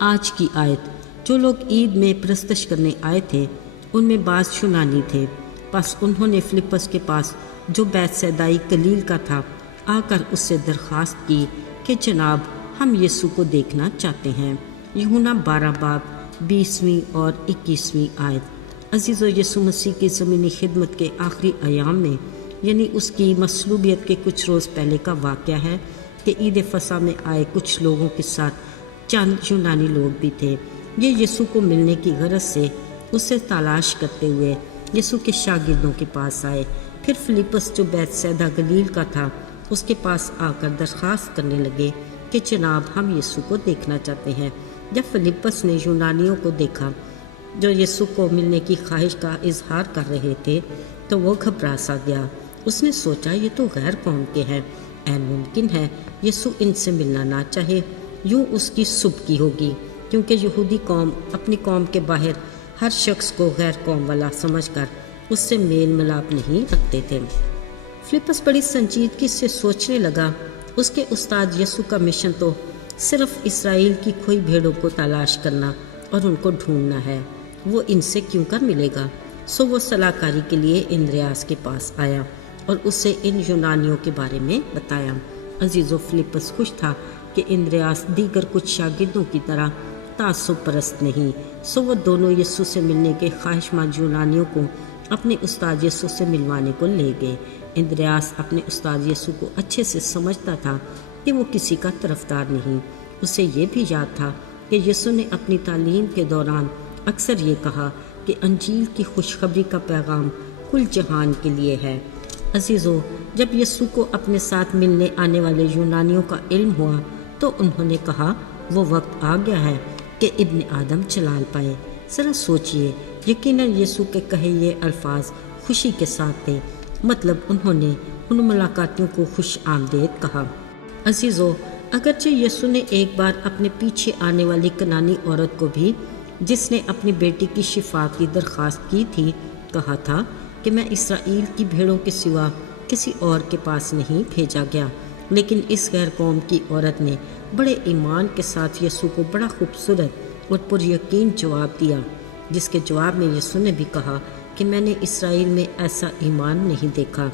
آج کی آیت۔ جو لوگ عید میں پرستش کرنے آئے تھے ان میں بعض یونانی تھے، پس انہوں نے فلپس کے پاس جو بیت سیدائی گلیل کا تھا آ کر اس سے درخواست کی کہ جناب ہم یسوع کو دیکھنا چاہتے ہیں۔ یوحنا 12 باب 20ویں اور 21ویں آیت۔ عزیزو، یسوع مسیح کی زمینی خدمت کے آخری ایام میں یعنی اس کی مصلوبیت کے کچھ روز پہلے کا واقعہ ہے کہ عید فصح میں آئے کچھ لوگوں کے ساتھ چند یونانی لوگ بھی تھے۔ یہ یسوع کو ملنے کی غرض سے اسے تلاش کرتے ہوئے یسوع کے شاگردوں کے پاس آئے۔ پھر فلپس جو بیت سیدہ گلیل کا تھا اس کے پاس آ کر درخواست کرنے لگے کہ جناب ہم یسوع کو دیکھنا چاہتے ہیں۔ جب فلپس نے یونانیوں کو دیکھا جو یسوع کو ملنے کی خواہش کا اظہار کر رہے تھے تو وہ گھبرا سا گیا۔ اس نے سوچا یہ تو غیر قوم کے ہیں، این ممکن ہے یسوع ان سے ملنا نہ چاہے، یوں اس کی سبکی ہوگی، کیونکہ یہودی قوم اپنی قوم کے باہر ہر شخص کو غیر قوم والا سمجھ کر اس سے میل ملاپ نہیں رکھتے تھے۔ فلپس بڑی سنجیدگی سے سوچنے لگا، اس کے استاد یسوع کا مشن تو صرف اسرائیل کی کھوئی بھیڑوں کو تلاش کرنا اور ان کو ڈھونڈنا ہے، وہ ان سے کیوں کر ملے گا؟ سو وہ صلاح کاری کے لیے اندریاس کے پاس آیا اور اسے ان یونانیوں کے بارے میں بتایا۔ عزیزو، فلپس خوش تھا کہ اندریاس دیگر کچھ شاگردوں کی طرح تعصب پرست نہیں، سو وہ دونوں یسوع سے ملنے کے خواہش مند یونانیوں کو اپنے استاد یسوع سے ملوانے کو لے گئے۔ اندریاس اپنے استاد یسوع کو اچھے سے سمجھتا تھا کہ وہ کسی کا طرفدار نہیں۔ اسے یہ بھی یاد تھا کہ یسوع نے اپنی تعلیم کے دوران اکثر یہ کہا کہ انجیل کی خوشخبری کا پیغام کل جہان کے لیے ہے۔ عزیزو، جب یسوع کو اپنے ساتھ ملنے آنے والے یونانیوں کا علم ہوا تو انہوں نے کہا وہ وقت آ گیا ہے کہ ابن آدم چلال پائے۔ ذرا سوچئے، یقیناً یسوع کے کہے یہ الفاظ خوشی کے ساتھ تھے، مطلب انہوں نے ان ملاقاتیوں کو خوش آمدید کہا۔ عزیزو، اگرچہ یسوع نے ایک بار اپنے پیچھے آنے والی کنانی عورت کو بھی، جس نے اپنی بیٹی کی شفا کی درخواست کی تھی، کہا تھا کہ میں اسرائیل کی بھیڑوں کے سوا کسی اور کے پاس نہیں بھیجا گیا، لیکن اس غیر قوم کی عورت نے بڑے ایمان کے ساتھ یسوع کو بڑا خوبصورت اور پر یقین جواب دیا، جس کے جواب میں یسوع نے بھی کہا کہ میں نے اسرائیل میں ایسا ایمان نہیں دیکھا۔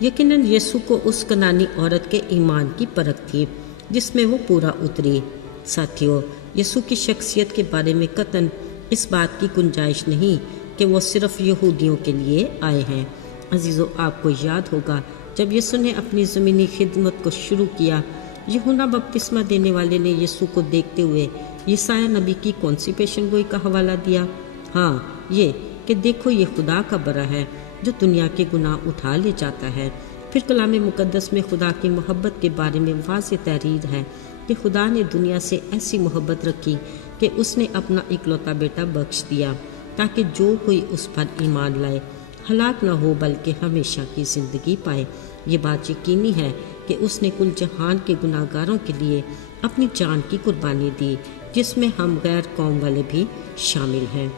یقیناً یسوع کو اس کنانی عورت کے ایمان کی پرکھ تھی جس میں وہ پورا اتری۔ ساتھیو، یسوع کی شخصیت کے بارے میں قطعاً اس بات کی گنجائش نہیں کہ وہ صرف یہودیوں کے لیے آئے ہیں۔ عزیزو، آپ کو یاد ہوگا جب یسوع نے اپنی زمینی خدمت کو شروع کیا، یوحنا بپتسمہ دینے والے نے یسوع کو دیکھتے ہوئے یسایہ نبی کی کون سی پیشن گوئی کا حوالہ دیا؟ ہاں، یہ کہ دیکھو یہ خدا کا بڑا ہے جو دنیا کے گناہ اٹھا لے جاتا ہے۔ پھر کلام مقدس میں خدا کی محبت کے بارے میں واضح تحریر ہے کہ خدا نے دنیا سے ایسی محبت رکھی کہ اس نے اپنا اکلوتا بیٹا بخش دیا تاکہ جو کوئی اس پر ایمان لائے ہلاک نہ ہو بلکہ ہمیشہ کی زندگی پائے۔ یہ بات یقینی ہے کہ اس نے کل جہان کے گناہ گاروں کے لیے اپنی جان کی قربانی دی، جس میں ہم غیر قوم والے بھی شامل ہیں۔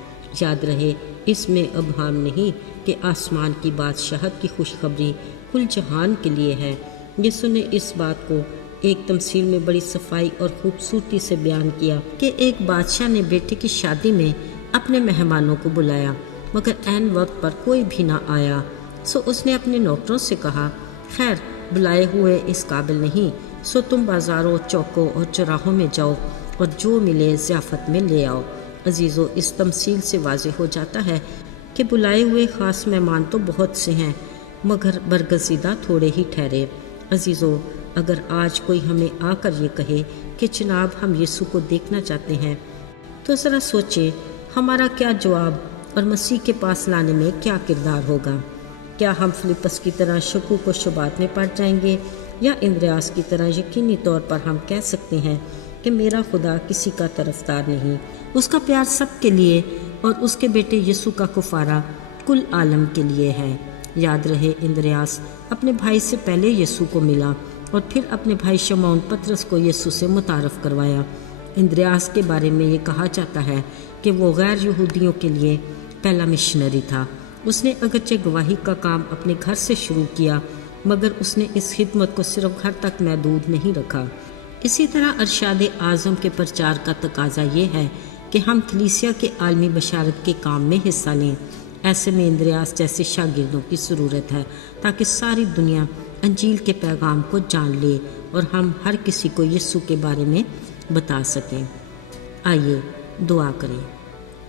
یاد رہے، اس میں ابہام نہیں کہ آسمان کی بادشاہت کی خوشخبری کل جہان کے لیے ہے۔ یسوع نے اس بات کو ایک تمثیل میں بڑی صفائی اور خوبصورتی سے بیان کیا کہ ایک بادشاہ نے بیٹے کی شادی میں اپنے مہمانوں کو بلایا، مگر عین وقت پر کوئی بھی نہ آیا، سو اس نے اپنے نوکروں سے کہا، خیر، بلائے ہوئے اس قابل نہیں، سو تم بازاروں، چوکوں اور چوراہوں میں جاؤ اور جو ملے ضیافت میں لے آؤ۔ عزیزو، اس تمثیل سے واضح ہو جاتا ہے کہ بلائے ہوئے خاص مہمان تو بہت سے ہیں مگر برگزیدہ تھوڑے ہی ٹھہرے۔ عزیزو، اگر آج کوئی ہمیں آ کر یہ کہے کہ جناب ہم یسوع کو دیکھنا چاہتے ہیں تو ذرا سوچے ہمارا کیا جواب اور مسیح کے پاس لانے میں کیا کردار ہوگا۔ کیا ہم فلپس کی طرح شکوک و شبہات میں پڑ جائیں گے، یا اندریاس کی طرح یقینی طور پر ہم کہہ سکتے ہیں کہ میرا خدا کسی کا طرفدار نہیں، اس کا پیار سب کے لیے اور اس کے بیٹے یسوع کا کفارہ کل عالم کے لیے ہے۔ یاد رہے، اندریاس اپنے بھائی سے پہلے یسوع کو ملا اور پھر اپنے بھائی شمعون پطرس کو یسوع سے متعارف کروایا۔ اندریاس کے بارے میں یہ کہا جاتا ہے کہ وہ غیر یہودیوں کے لیے پہلا مشنری تھا۔ اس نے اگرچہ گواہی کا کام اپنے گھر سے شروع کیا، مگر اس نے اس خدمت کو صرف گھر تک محدود نہیں رکھا۔ اسی طرح ارشاد اعظم کے پرچار کا تقاضا یہ ہے کہ ہم کلیسیا کے عالمی بشارت کے کام میں حصہ لیں۔ ایسے میں اندریاس جیسے شاگردوں کی ضرورت ہے تاکہ ساری دنیا انجیل کے پیغام کو جان لے اور ہم ہر کسی کو یسوع کے بارے میں بتا سکیں۔ آئیے دعا کریں۔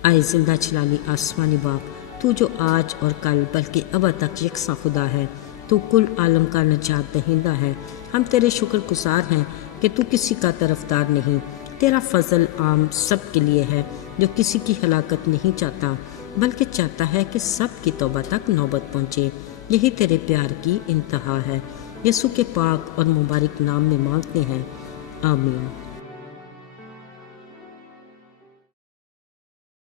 آئے زندہ چھلالی آسمانی باپ، تو جو آج اور کل بلکہ ابد تک یکساں خدا ہے، تو کل عالم کا نجات دہندہ ہے۔ ہم تیرے شکر گزار ہیں کہ تو کسی کا طرفدار نہیں، تیرا فضل عام سب کے لیے ہے، جو کسی کی ہلاکت نہیں چاہتا بلکہ چاہتا ہے کہ سب کی توبہ تک نوبت پہنچے۔ یہی تیرے پیار کی انتہا ہے۔ یسوع کے پاک اور مبارک نام میں مانگتے ہیں، آمین۔